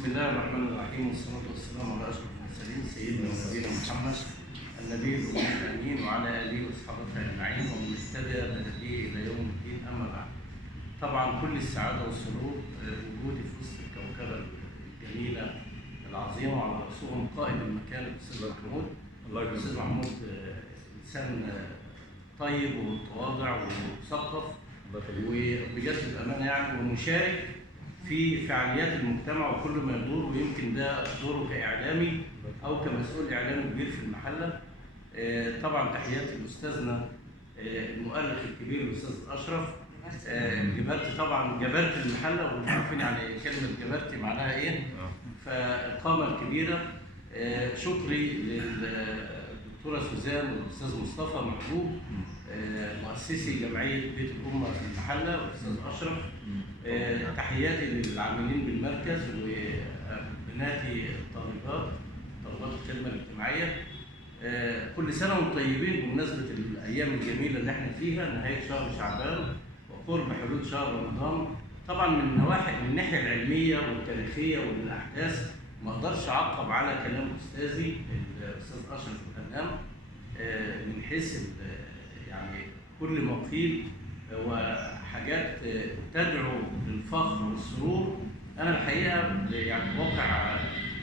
بسم الله الرحمن الرحيم والصلاة والسلام على أشرف المرسلين سيدنا ونبينا محمد النبي الأمي الأمين وعلى آله وصحبه أجمعين ومن اهتدى بهديه إلى يوم الدين. أما بعد، طبعا كل السعادة والسرور وجودي في وسط الكوكبة الجميلة العظيمة وعلى رأسهم قائد المكان الأستاذ محمود. الأستاذ محمود إنسان طيب ومتواضع ومثقف وبجد بأمانة يعني ومشارك في فعاليات المجتمع وكل ما يدور، ويمكن ده دوره كإعلامي أو كمسؤول إعلامي كبير في المحلة. طبعا تحياتي لأستاذنا المؤرخ الكبير الأستاذ أشرف. جبرتي طبعا جبرت المحلة، وانتم عارفين يعني كلمة جبرتي معناها إيه، فالقامة الكبيرة. شكري للدكتورة سوزان والأستاذ مصطفى محبوب مؤسسي جمعية بيت الأمة في المحلة والأستاذ أشرف. تحياتي للعاملين بالمركز وبناتي طالبات الخدمة الاجتماعية. كل سنة وانتم طيبين بمناسبة الأيام الجميلة اللي احنا فيها، نهاية شهر شعبان وقرب حلول شهر رمضان. طبعا من الناحية العلمية والتاريخية والأحداث ما اقدرش اعقب على كلام استاذي الاستاذ اشرف الغنام من حيث يعني كل ما قيل وحاجات تدعو للفخر والسرور. انا الحقيقه يعني واقع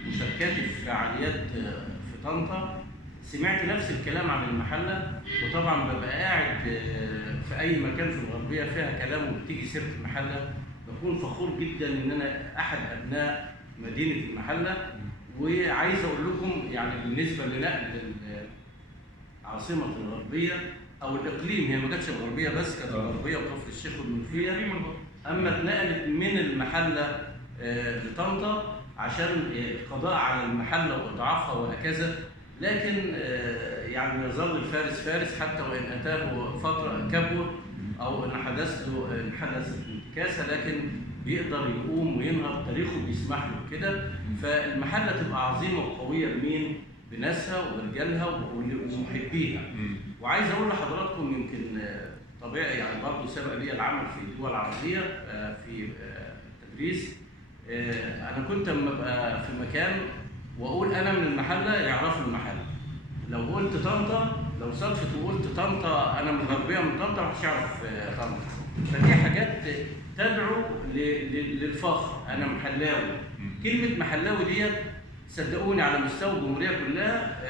مشاركاتي في فعاليات في طنطا سمعت نفس الكلام عن المحله، وطبعا ببقى قاعد في اي مكان في الغربيه فيها كلام وبتيجي سيره المحله بكون فخور جدا ان انا احد ابناء مدينة المحلة. وعايز أقول لكم يعني بالنسبة لنقل عاصمة الغربية أو الإقليم، هي ما كانتش الغربية بس، كانت الغربية وكفر الشيخ والمنوفية، أما اتنقلت من المحلة لطنطا عشان القضاء على المحلة وإضعافها وهكذا. لكن يعني يظل الفارس فارس حتى وإن أتاه فترة كبوة أو إن حدثت انتكاسة، لكن بيقدر يقوم وينهض، تاريخه بيسمح له كده. فالمحله تبقى عظيمه وقويه بمين؟ بناسها ورجالها ومحبيها. وعايز اقول لحضراتكم يمكن طبيعي يعني برضه سبق لي العمل في الدول العربيه في التدريس. انا كنت لما ابقى في مكان واقول انا من المحله يعرفوا المحله. لو قلت طنطا، لو صدفت وقلت طنطا انا من الغربيه من طنطا محدش يعرف طنطا. فدي حاجات تدعو للفخر. انا محلاوي. كلمه محلاوي ديت صدقوني على مستوى الجمهوريه كلها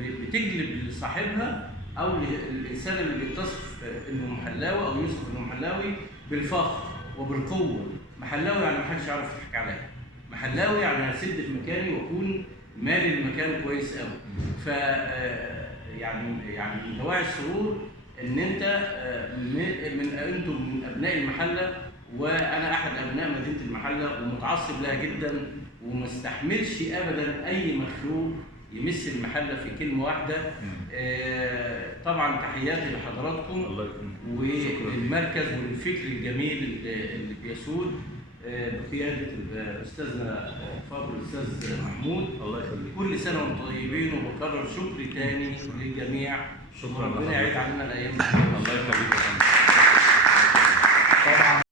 بتجلب لصاحبها او للانسان اللي بيتصف انه محلاوي او يوصف انه محلاوي بالفخر وبالقوه. محلاوي يعني محدش يعرف يضحك عليا. محلاوي يعني هسد في مكاني واكون مالي المكان كويس قوي. ف يعني من دواعي السرور ان انتم من ابناء المحله، وانا احد ابناء مدينه المحله ومتعصب لها جدا وما استحملش ابدا اي مخلوق يمس المحله في كلمه واحده. طبعا تحياتي لحضراتكم وللمركز وللفكر الجميل اللي بيسود بقياده استاذنا فاضل الاستاذ محمود. الله يخليك. كل سنه وانتم طيبين، وبكرر شكري تاني للجميع. ربنا يعيد علينا الايام. الله يخليك.